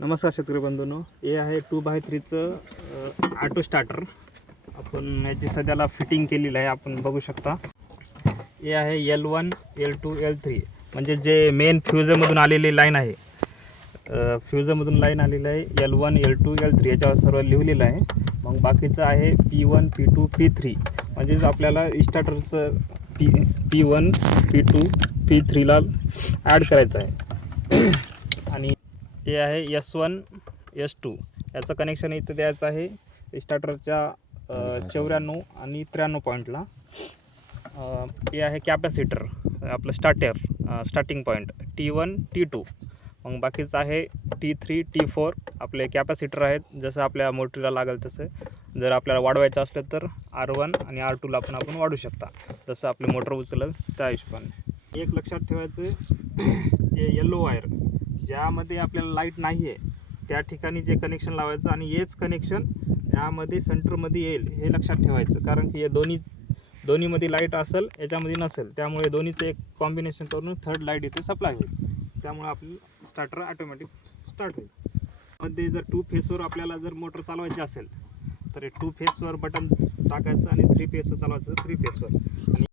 नमस्कार शेतकरी बंधूंनो, हे आहे 2x3चं ऑटो स्टार्टर. आपण याची सध्याला फिटिंग केलेलं आहे, आपण बघू शकता. हे आहे L1 L2 L3 म्हणजे जे मेन फ्युजरमधून आलेली लाईन आहे. फ्युजरमधून लाईन आलेली आहे L1 L2 L3 याच्यावर सर्व लिहिलेलं आहे. मग बाकीचं आहे P1 P2 P3 म्हणजेच आपल्याला स्टार्टरचं P1 P2 P3ला ॲड करायचं आहे. आणि हे आहे S1 S2 याचं कनेक्शन इथं द्यायचं आहे स्टार्टरच्या 94 आणि 93 पॉईंटला. हे आहे कॅपॅसिटर आपलं स्टार्टिंग पॉईंट T1 T2. मग बाकीचं आहे T3 T4 आपले कॅपॅसिटर आहेत, जसं आपल्या मोटरीला लागेल तसं. जर आपल्याला वाढवायचं असलं तर R1 आणि R2ला पण आपण वाढू शकता, जसं आपली मोटर उचलेल त्या हिशोबाने. एक लक्षात ठेवायचं, हे येलो वायर ज्यामध्ये आपल्याला लाईट नाही आहे त्या ठिकाणी जे कनेक्शन लावायचं आणि हेच कनेक्शन यामध्ये सेंटरमध्ये येईल हे लक्षात ठेवायचं. कारण की हे दोन्हीमध्ये लाईट असेल, याच्यामध्ये नसेल, त्यामुळे दोन्हीचं एक कॉम्बिनेशन करून थर्ड लाईट इथे सप्लाय होईल. त्यामुळे आपली स्टार्टर ऑटोमॅटिक स्टार्ट होईल. मध्ये जर 2 फेसवर आपल्याला जर मोटर चालवायची असेल तर 2 फेसवर बटन टाकायचं आणि 3 फेसवर चालवायचं 3 फेसवर. आणि